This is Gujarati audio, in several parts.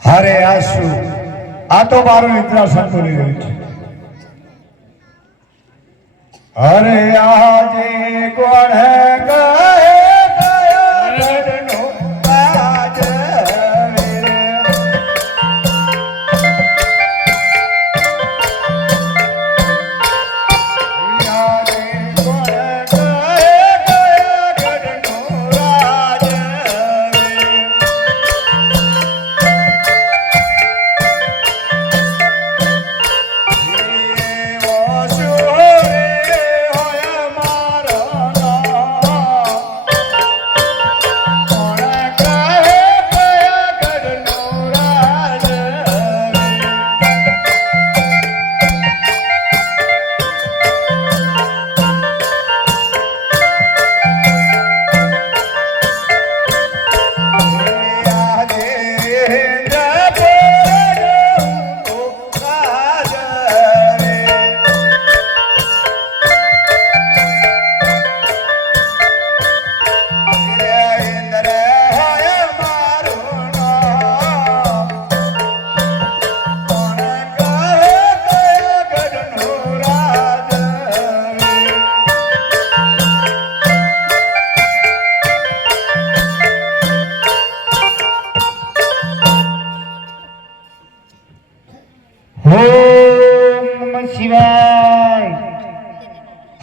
હરે આશુ આ તો મારું ઇન્દ્રાસન બોલી રહ્યું છે. હરે આજે કોણ કહે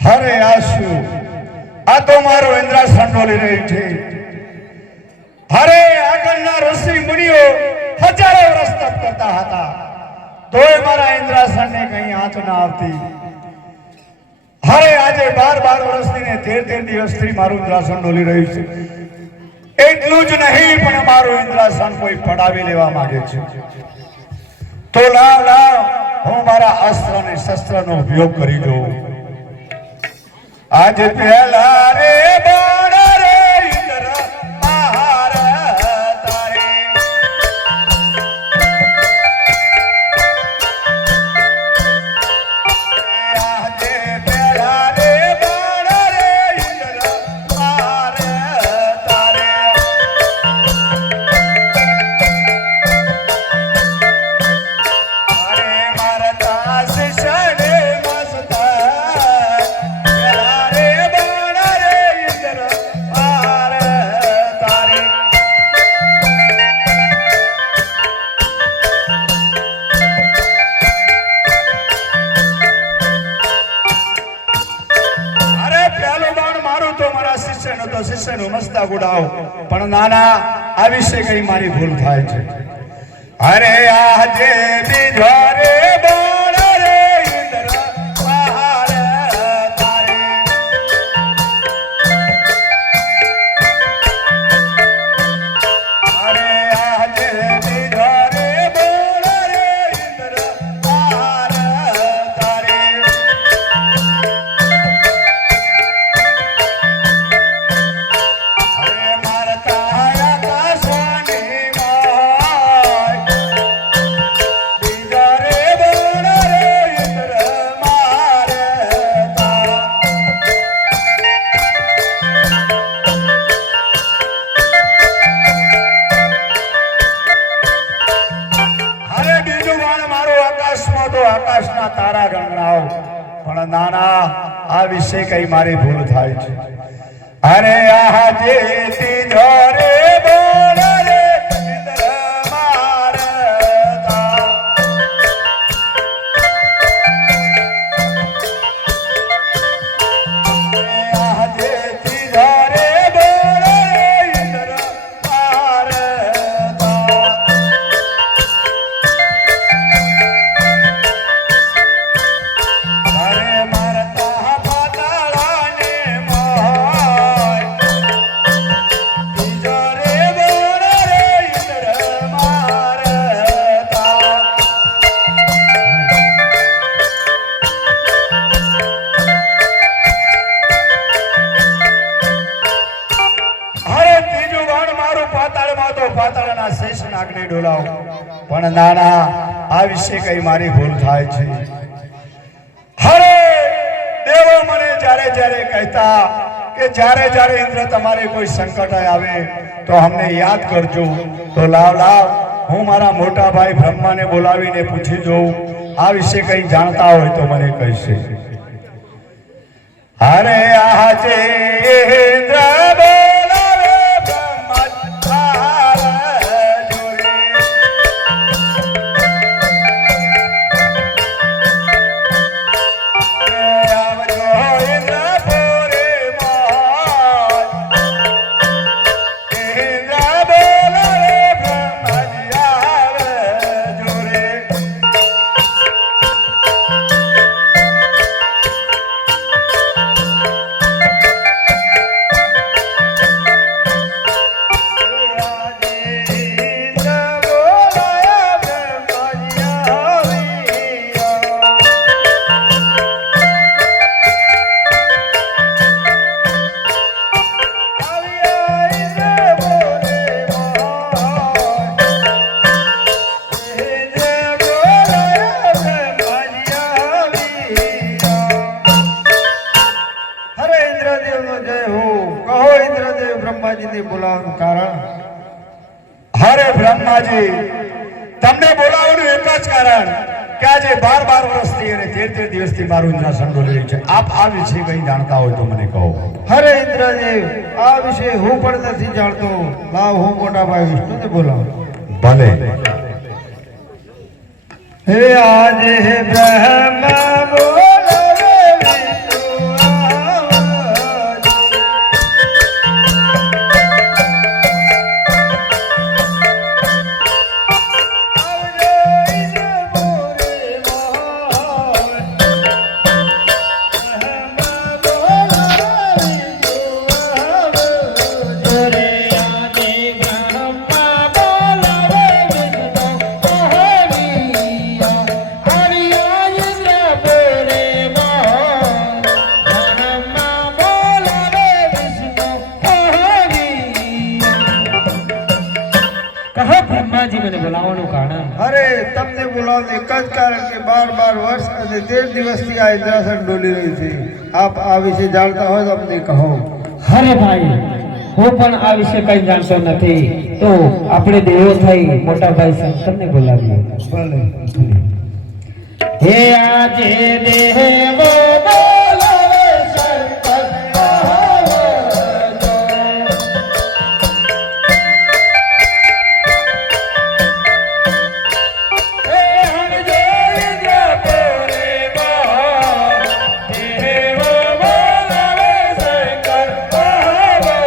હરે આશુ આ તો મારું ઇન્દ્રાસન બોલી રહ્યું છે. હરે આગળના ઋષિ મુનિઓ હજારો વર્ષ તપ કરતા હતા તોય મારા ઇન્દ્રાસનને કઈ આંચ ના આવતી. હરે આજે 12 વર્ષથી ને 13 દિવસથી મારું ઇન્દ્રાસન બોલી રહ્યું છે. એટલું જ નહીં પણ મારું ઇન્દ્રાસન કોઈ પડાવી લેવા માંગે છે. તો લાવ હું મારા અસ્ત્ર અને શસ્ત્રનો ઉપયોગ કરી દઉં. આજ પહેલા રે બાણ રે ઇન્દ્ર આહાર તારે આજે પહેલા રે બાણ રે ઇન્દ્ર આહાર તારે અરે મારતા શિષડે મસ્તા શિષ્યનો મસ્તા ગુડાવ પણ નાના આ વિશે કઈ મારી ભૂલ થાય છે. અરે આજે બીજો રે બાણ રે ઇન્દ્ર આહાર તારે અરે આજે બીજો રે બાણ રે ઇન્દ્ર આહાર તારે આકાશના તારા ગણગણાવ પણ નાના આ વિશે કઈ મારી ભૂલ થાય છે. અરે આજે તીજો રે બોલ રે ઇન્દ્ર મારતા આજે તીજો રે બોલ રે ઇન્દ્ર મારતા પાતાળના શેષ નાગને ડોલાવ પણ નાના આ વિશે કઈ મારી ભૂલ થાય છે. હરે દેવો મને જ્યારે જ્યારે કહેતા કે જ્યારે જ્યારે ઇન્દ્ર તમારે કોઈ સંકટ આવે તો અમને યાદ કરજો. તો લાવ લાવ હું મારા મોટા ભાઈ બ્રહ્માને બોલાવીને પૂછી જોઉં આ વિશે કંઈ જાણતા હોય તો મને કહેશે. અરે આજે ઇન્દ્ર બોલાવે બ્રહ્મા તારા જોરે. આવજો ઇન્દ્ર પોરે મોહન. ઇન્દ્ર બોલાવે બ્રહ્માજી આવજો રે. બોલાવવાનું કારણ? હરે બ્રહ્માજી તમને બોલાવવાનું એક જ કારણ કે આજે 12 વર્ષથી અને 13 દિવસથી મારું ઇન્દ્રાસન ડોલી રહ્યું છે. આપ આ વિશે કંઈ જાણતા હોય તો મને કહો. હરે ઇન્દ્રદેવ, આ વિશે હું પણ નથી જાણતો. લાવ હું મોટા ભાઈ વિષ્ણુને બોલાવું. ભલે. હે આજે હે બ્રહ્મા બોલાવે વિષ્ણુ આવજો. આવજો ઇન્દ્ર મોરે મોહન. બ્રહ્મા બોલાવે વિષ્ણુ આવજો રે. આજે બ્રહ્મા બોલાવે વિષ્ણુ આવજો. બ્રહ્માજી મને બોલાવવાનું કારણ? અરે તમને બોલાવવાનું એક જ કારણ કે 12 વર્ષ અને 13 દિવસથી આ ઇન્દ્રાસન ડોલી રહ્યું છે. આપ આ વિશે જાણતા હોય તો અમને કહો. અરે ભાઈ, હું પણ આ વિશે કંઈ જાણતો નથી. તો આપણે દેવો થઈ મોટા ભાઈ શંકરને બોલાવીએ. ભલે. હે આજે દેવો બોલાવે શંકર આવજો. હે આવજો ઇન્દ્ર પોરે મોહન. દેવો બોલાવે શંકર આવજો.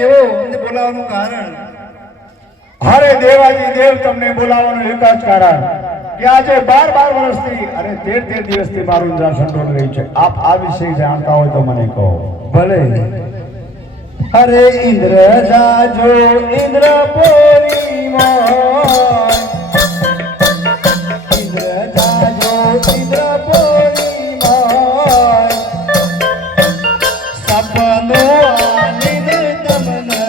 દેવો અમને બોલાવવાનું કારણ અરે દેવાજી દેવ તમને બોલાવવાનું એક જ કારણ કે આજે 12 વર્ષથી અને 13 દિવસથી મારું ઇન્દ્રાસન ડોલ રહ્યું છે. આપ આ વિશે જાણતા હોય તો મને કહો. ભલે અરે ઇન્દ્ર જાજો ઇન્દ્રપુરી માં ઇન્દ્ર જાજો ઇન્દ્રપુરી માં સપનું આનંદ તમને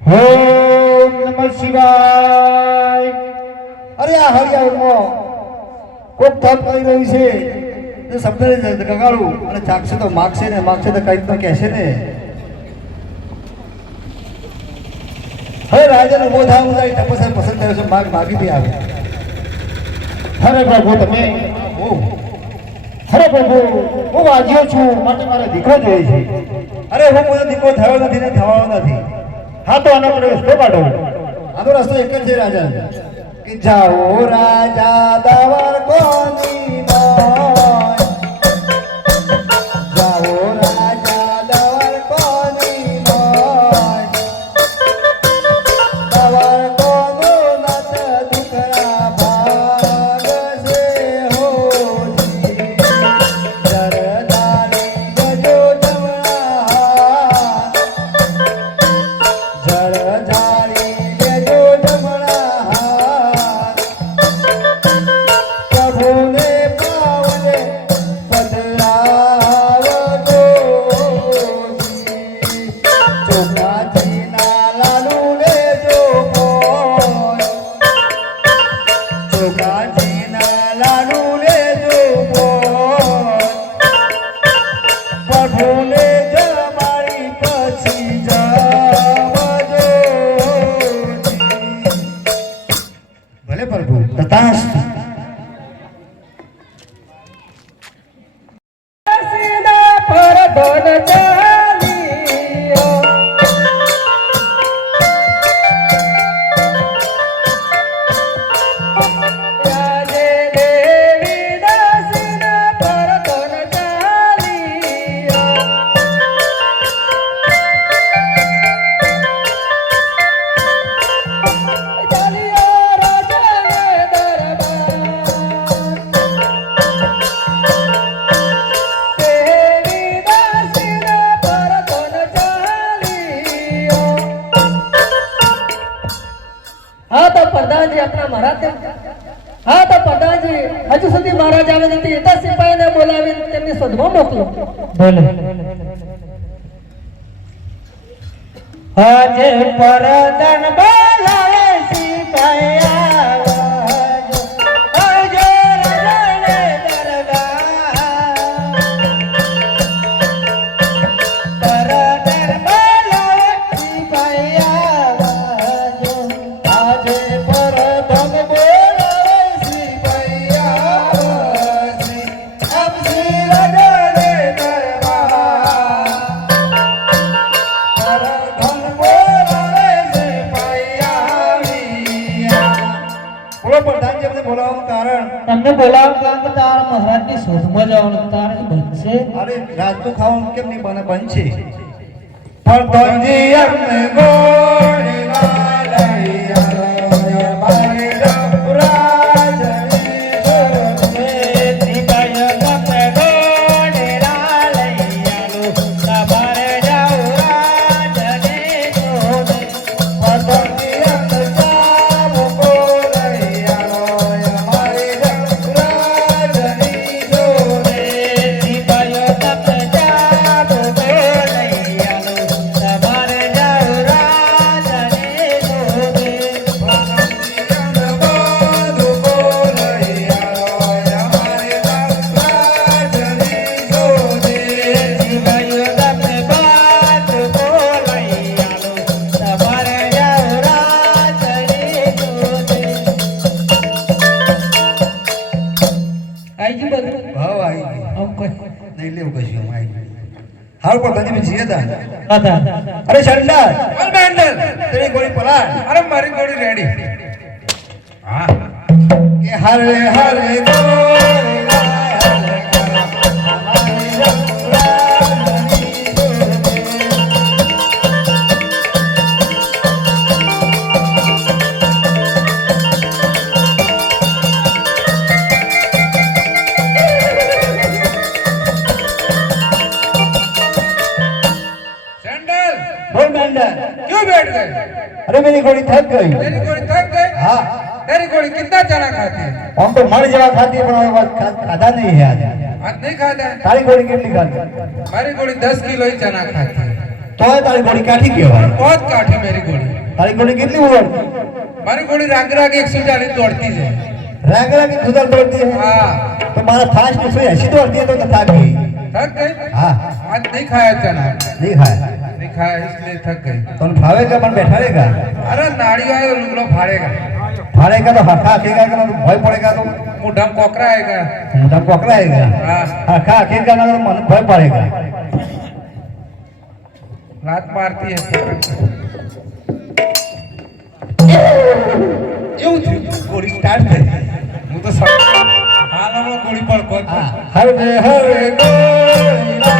ઓમ નમઃ શિવાય. અરે આ હરિયાળમાં કોક તપ કરી રહ્યું છે તે શબ્દને ગગાડું અને જાગશે તો માગશે ને માગશે તો કંઈક તો કહેશે ને. હવે રાજાનો ઉભો થવું જાય તપસ્યા પસંદ કર્યો છે માગી બી આવે. અરે પ્રભુ તમે અરે પ્રભુ હું વાજ્યો છું માટે મારે દીકરો જોઈએ છે. અરે હું કોઈ દીકરો થયો નથી ને થવાનો નથી. હા તો આનો મને રસ્તો કાઢો. આનો રસ્તો એક જ છે રાજા કે જાઓ રાજા દવાર કોની મોય જાઓ રાજા દવાર કોની મોય દવાર કોનો નત દીકરા ભાગ છે હોજી જરદારી ગજો જમણા જરદારી ગજો જમણા પ્રભુને પાવને પધરાવજો ચોખાજીના લાલુ લેજો મોય ચોખાજીના લાલુ લેજો મોય પ્રભુને જમાડી પછી જમજો. ભલે પ્રભુ તથાસ્તુ. હા તો પ્રધાનજી આપણા મહારાજ હા તો પ્રધાનજી હજુ સુધી મહારાજ આવે નથી એટલા સિપાહીને બોલાવી તેમની શોધમાં મોકલો. ભલે આજે પરદાન બોલાવે સિપાહી આવજો આવજો રાજાને દરબાર તમને બોલાવતા કે તારા મહારાજની શોધમાં જવાનું તારે બનશે અરે રાજનું ખાવાનું કેમ નહીં બને બનશે પણ તોજી અમને ગોળી લાલૈયા મારે हाल पर गंजी में जिए था अरे शंडर बोल बैंडल तेरी गोली पलाड़ अरे मारी गोली रेडी हाँ ये हरे हरे गोली क्यों बैठ गए? अरे मेरी गोली थक गई तेरी गोली थक गई? हाँ तेरी गोली कितना चना खाती है? हम तो मर जवा खाती है पर खाधा नहीं है आज आज नहीं खाता है? तारी गोली कितनी खाती मेरी गोली 10 किलो ही चना खाती है। तो है तारी गोली काठी क्यों है बहुत काठी मेरी गोली। तारी गोली कितनी उड़ती मेरी गोली राग राग 140 दौड़ती है। रंग रंग खुदर दौड़ती है हाँ तो मारा फास्ट में ऐसी दौड़ती है तो थक गई थक गई? हाँ आज नहीं खाया चना नहीं खाया नहीं खाया इसलिए थक गई। तो फावेगा मन बैठाड़ेगा अरे नाड़ी आए लुगड़ो फाड़ेगा फाड़ेगा तो हका आखेगा तो भय पड़ेगा तो मुंडा कोकरा आएगा मुंडा पकड़ाएगा हाँ हका आखेगा ना तो मन भय पड़ेगा लात मारती है એવું થયું ગોળી સ્ટાર્ટ થઈ હું તો હાલમાં ગોળી પર કોત હરે હરે ગોળી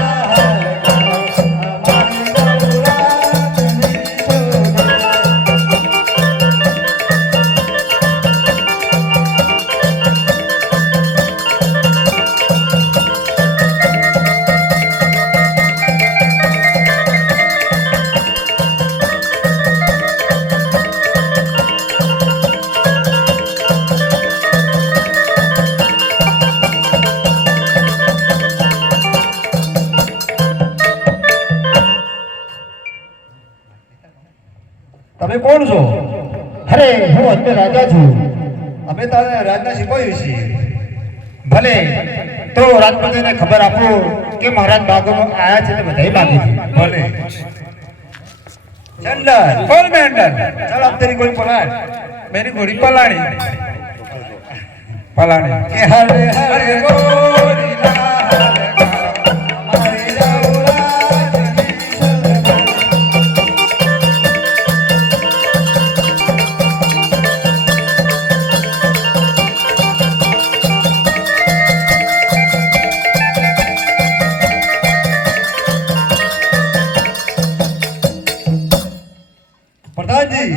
તમે કોણ છો અરે હું અત્યારે રાજા છું અમે તારે રાજના સિપાહી છીએ ભલે તો રાજપતિને ખબર આપો કે મહારાજ બાગોમાં આયા છે ને બધાય બાકી છે ભલે ચંદન कौन बैंडल? ચાલ આપ તેરી ગોળી પલાડ मेरी गोली पलाड़ी पलाड़ी કે હરે હરે ગોળી મારી જાઉં રાજની સરકાર પ્રધાનજી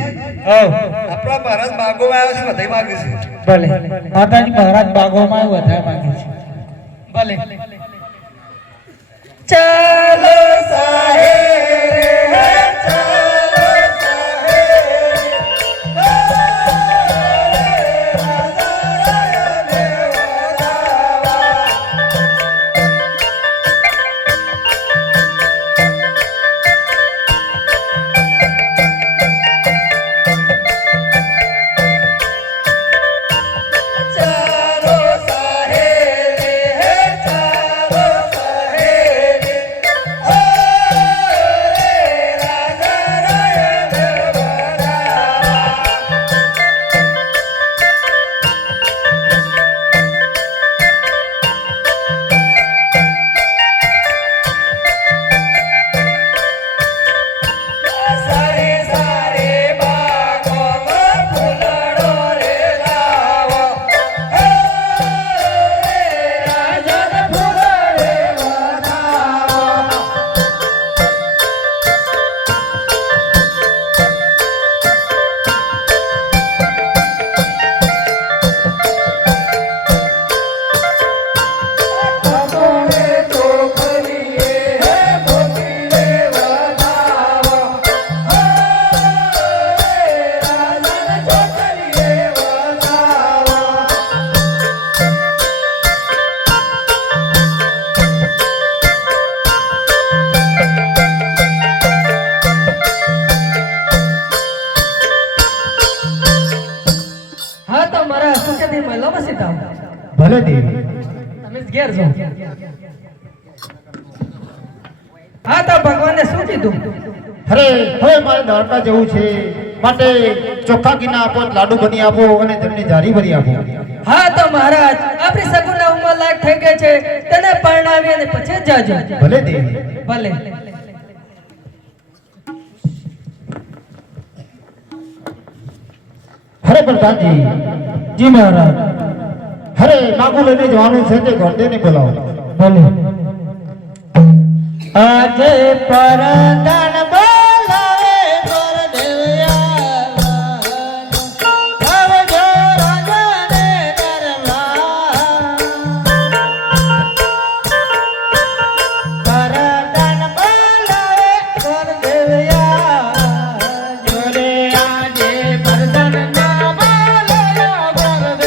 આપણા મહારાજ બાગોમાં આવ્યો છે બધાય માગે છે ભલે માતાજી મહારાજ બાગોમાં વધારે માંગે છે ભલે ચાલો સાહેબ ચાલો સાહેબ ભલે દેવી. તમે ઘેર જાઓ. હા તો ભગવાને શું કીધું? અરે હવે મારે દ્વારકા જવું છે, માટે ચોખ્ખા ઘીના આપો, લાડુ બની આપો અને તેમને જારી ભરી આપો. હા તો મહારાજ આપણી સગુના ઉંમર લાયક થઈ ગઈ છે, તેને પરણાવી અને પછી જ જાજો. ભલે દેવી. ભલે. હરે પ્રધાનજી. જી મહારાજ. હરે માગુ લઈને જવાનું છે તે ગોરદેવને બોલાવો. ભલે. આજે પરદાન બોલાવે ગોરદેવ આવજો રાજાને દરબાર. પરદાન બોલાવે ગોરદેવ આવજો રે. આજે પરદાન ના બોલાવે ગોરદેવ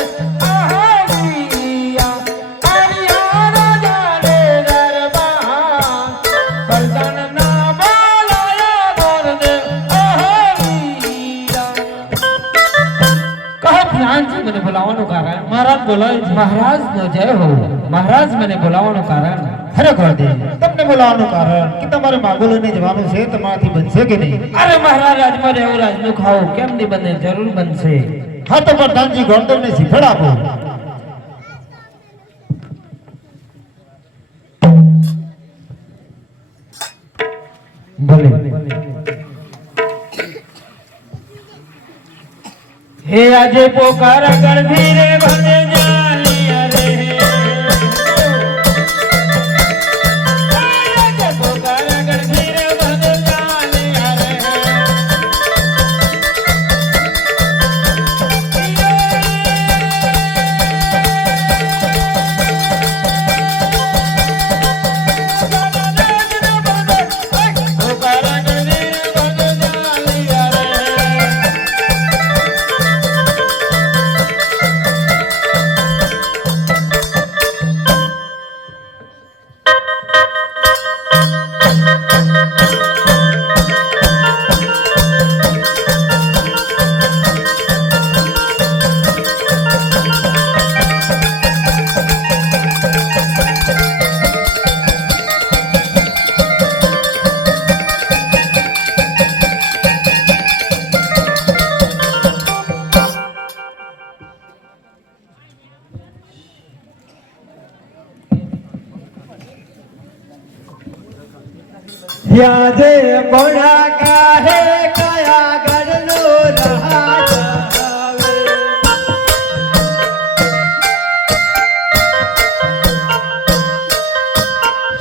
આવ્યા રાજાને દરબાર. પરદાન ના બોલાયા ગોરદેવ આવ્યા. કહો જ્ઞાનજી મને બોલાવવાનું કારણ? મહારાજ બોલાવે છે. મહારાજ નો જય હો. મહારાજ મને બોલાવવાનું કારણ? હરે ગોરદેવ, તમને બોલાવવાનું કારણ કે તમારે માગુ લઈને જવાનું છે, તમારાથી બનશે કે નહીં? અરે મહારાજ આજ મારે એવું રાજનું ખાવું કેમ નહીં બને? જરૂર બનશે. હા તો પ્રધાનજી ગોરદેવને શીખડ આપો. ભલે. હે આજે પોકાર ગળધી રે ભલે જાલિયા રે. આજે પોકાર ગળધી રે ભલે જાલિયા રે. પોકાર ગળધી રે ભલે જાલિયા રે. યાદે કોણા કાહે કયા ગઢનો રાજાવે.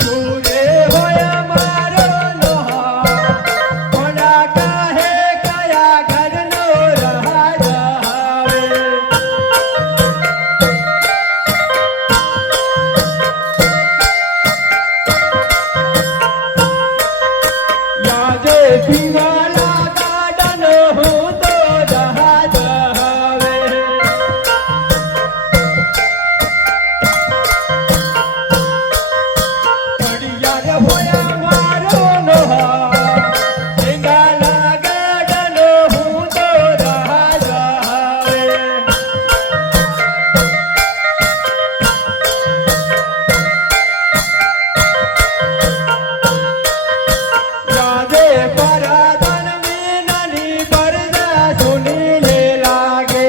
સૂરે હોય મારો લોહા, કોણા કાહે કયા ગઢનો રાજાવે. યાદે પીવાલા ગાડન હું તો જહાજ હવે. પડિયાર ભોયા મારો લોહા, પીવાલા ગાડન હું તો જહાજ હવે. યાદે પરદાન મીનાની પરદા સુની લે લાગે.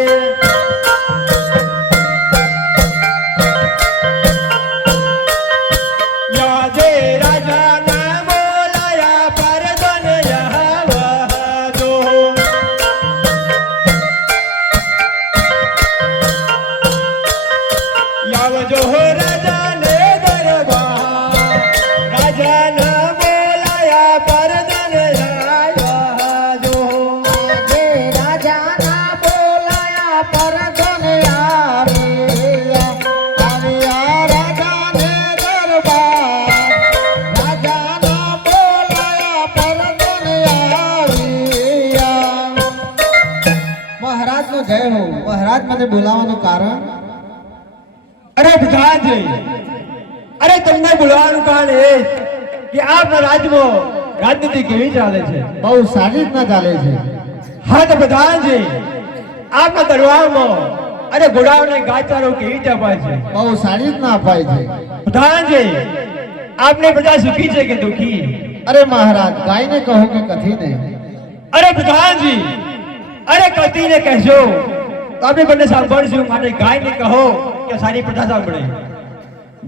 યાદે રાજાના બોલાયા પરદાન આવજો. આવજો રાજાને દરબાર. રાજાના બોલાયા પરદાન આવજો. આજે રાજાના બોલાયા પરદાન આવ્યા. આવ્યા રાજાને દરબાર. રાજાના બોલાયા પરદાન આવ્યા. મહારાજનો જય હો. મહારાજ મને બોલાવવાનું કારણ? અરે પ્રધાનજી, અરે તમને બોલાવવાનું કારણ એ કે આપના રાજ્યમાં રાજનીતિ કેવી ચાલે છે? બહુ સારી રીતના ચાલે છે. હા તો પ્રધાનજી, આપના દરબારમાં અરે ઘોડાઓને ઘાસચારો કેવી રીતે અપાય છે? બહુ સારી રીતના અપાય છે. પ્રધાનજી, આપને પ્રજા સુખી છે કે દુખી? અરે મહારાજ, ગાયને કહો કે કથીને? અરે પ્રધાનજી, અરે કથીને કહેશો તો આપણે બંને સાંભળશું, અને ગાયને કહો કે સારી પ્રજા સાંભળે.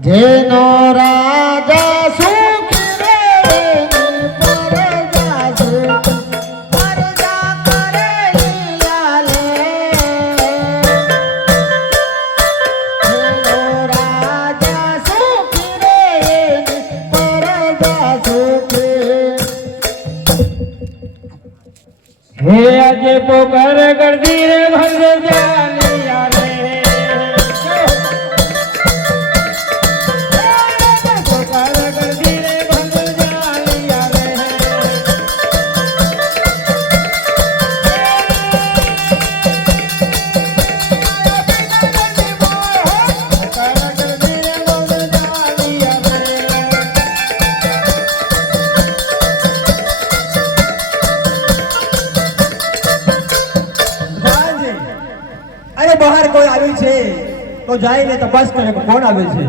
જેનો રાજા સુખી રે પરજા સુખી, પરજા કરે હિયાલે. જેનો રાજા સુખી રે પરજા સુખી. હે આજે પોકાર કરતી રે ભંગ જાલિયા રે. પોકાર કરતી રે ભંગ જાલિયા રે. પોકાર કરતી રે ભંગ જાલિયા રે. અરે બહાર કોઈ આવ્યું છે તો જઈને તપાસ કરે કે કોણ આવ્યું છે.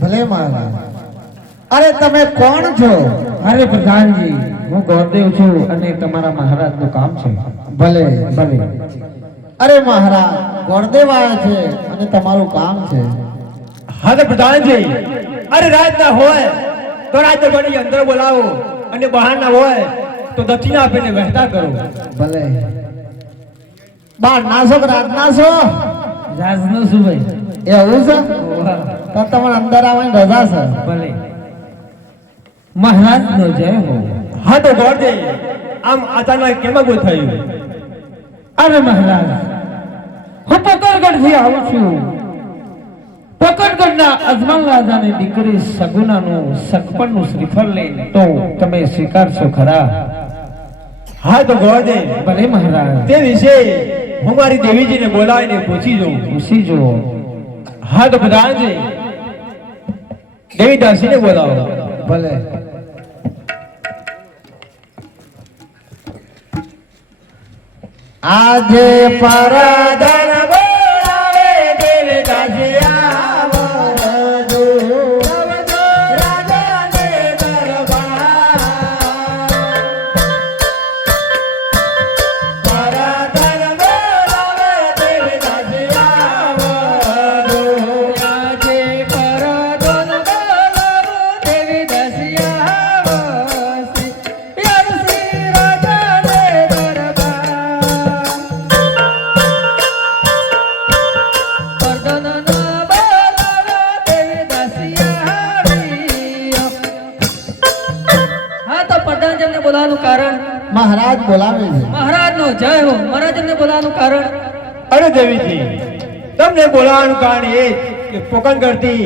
ભલે મહારાજ. અરે તમે કોણ છો? અરે પ્રધાનજી, હું ગોરદેવ છું અને તમારા મહારાજનું કામ છે. ભલે ભલે. અરે મહારાજ, ગોરદેવ આવ્યા છે અને તમારું કામ છે. હા તો પ્રધાનજી, અરે રાત ના હોય તો રાત દરબારની અંદર બોલાવો, અને બહાર ના હોય તો દક્ષિણા આપીને વહેતા કરો. ભલે. બાર નાસો કે રાત નાસો? રાજનું શું ભાઈ? એવું છે? ઓહા. તો તમારે અંદર આવવાની રજા છે. ભલે. મહારાજનો જય હો. હા તો ગોરદેવ, આમ અચાનક કેમ આવું થયું? અરે મહારાજ, હું પકડગઢથી આવું છું. પકડગઢના અજમલ રાજાની દીકરી સગુનાનું સગપણનું શ્રીફળ લઈને તો તમે સ્વીકારશો ખરા? હા તો ગોરદેવ, ભલે મહારાજ. તે વિશે હું મારી દેવીજીને બોલાવીને પૂછી જોઉં. ખુશી જુઓ. હા તો પ્રધાનજી, દેવી દાસીને બોલાવો. ભલે. આજે પરધન બોલાવે દેવી દાસી આવો જો. રાજાને દરબાર. પરધન બોલાવે દેવી દાસી આવો જો. આજે પરધન બોલાવો દેવી દાસી આવો શ્રી. યાર શ્રી રાજાને દરબાર. પરધનના બોલાવો દેવી દાસી આવી. હા તો પ્રધાનજીને બોલાવવાનું કારણ? મહારાજ બોલાવે છે. મહારાજનો જય હો. મહારાજને બોલાવવાનું કારણ? અરે દેવીજી, તમને બોલાવવાનું કારણ એ કે પોકણગઢથી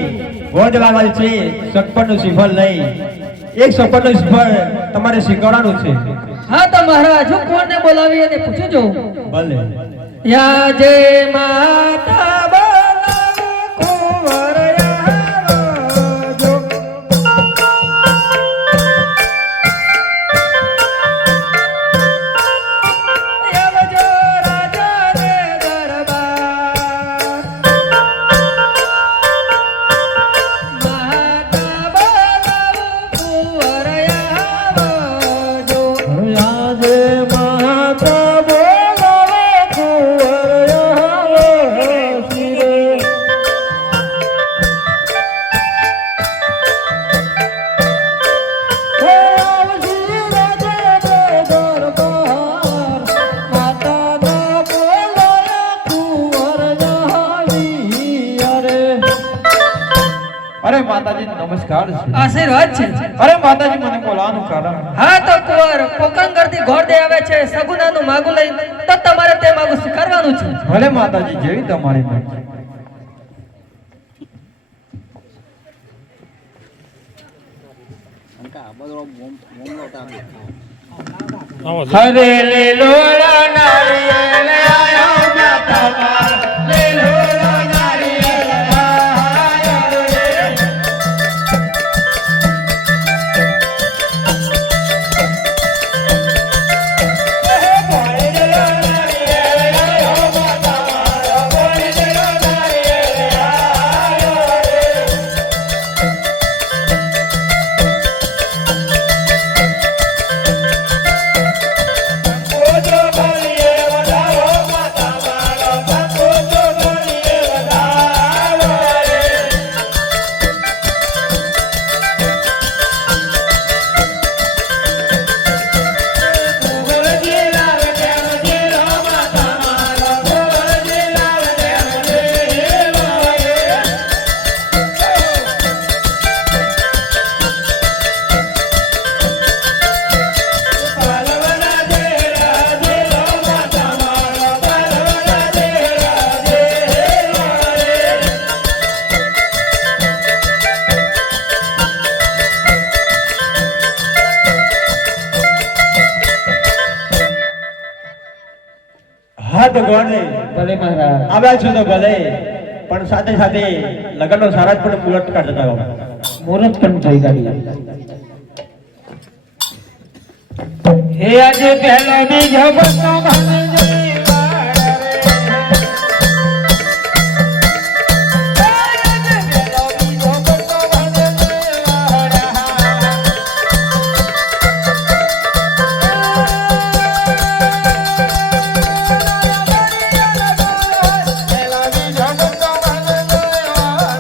ગોંડલાવાલ છે સગપણનું શ્રીફળ લઈ. એક સગપણનું શ્રીફળ તમારે શીખવાડવાનું છે. હા તો મહારાજ, હું કોણને બોલાવી અને પૂછું છું. ભલે. યા જે માતા બોલાવો કુંવર આવો જો. આવજો રાજાને દરબાર. માતા બોલાવો કુંવર આવો જો. આજે માતા બોલાવે કુંવર આવો શિરે. હે આવજી રાજાને દરબાર. માતાના બોલાવે કુંવર આવી. અરે માતાજી, નમસ્કાર છે. આશીર્વાદ છે. અરે માતાજી, મને બોલાવવાનું કારણ? હા તો કુંવર, પોકણગઢથી ઘોડે આવે છે સગુનાનું માગું લઈ, તો તમારે તે માગું સ્વીકારવાનું છે. ભલે માતાજી, જેવી તમારી મરજી. હરે લીલો નારિયેળ આયો માતા, લીલો નારિયેળ આયો રે. લીલો નારિયેળ આયો માતા, લીલો તો ગોળને ભલે મહારાજ આવ્યા છો તો ભલે પણ સાથે સાથે લગ્નનો સારા જ પણ મુહૂર્ત કાઢતા જાઓ. મુહૂર્ત પણ થઈ ગયું હે આજે પહેલો બીજો બસો ભાને જોઈ વાળા રે. આજે પહેલો બીજો બસો ભાને જોઈ વાળા. પહેલો બીજો બસો ભાને જોઈ વાળા.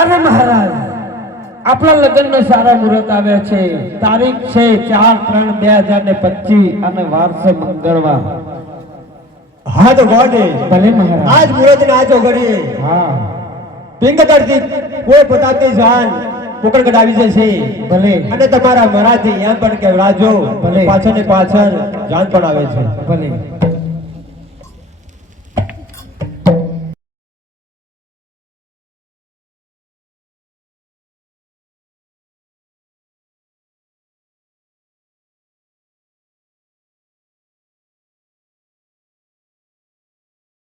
અરે મહારાજ આપણા લગ્નનો સારા મુહૂર્ત આવ્યા છે. તારીખ છે 4/3/2025 અને વાર છે મંગળવાર. હા તો ગોળને ભલે મહારાજ આજ મુહૂર્ત ને આજો ઘડીએ હા પિંગતરથી કોઈ પોતાની જાન પોકળ કઢાવી જશે. ભલે અને તમારા મહારાજે એમ પણ કહેવડાવજો ભલે. પાછળ ને પાછળ જાન પણ આવે છે. ભલે